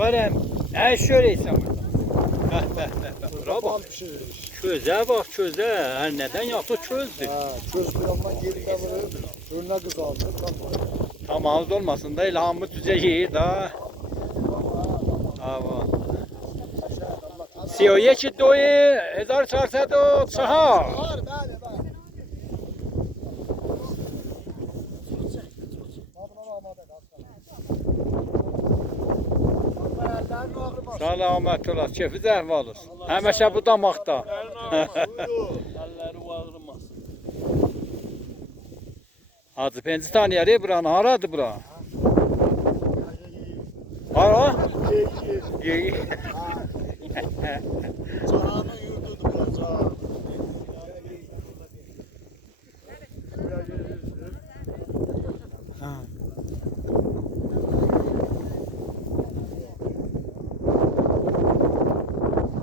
Barem, şöyleysen burada. Bura bak. Köze bak köze. Her neden yaptı közdür. Köz bir yandan yerinde vurup önüne kızardı. Tam ağız olmasın da ilhamı tüze yiyir da. Ava. Siyoye ki doyu 1404. Var, bəli, bəli. Selamet olasın. Keyfi zəhval olsun. Həməşə bu damaqda. Əlləri ağrımasın. Hacı Penci tanıyarı buranı. Haradır bura? Hara? Yeyi. Cahanın yurdudur bu, cahan. Ha.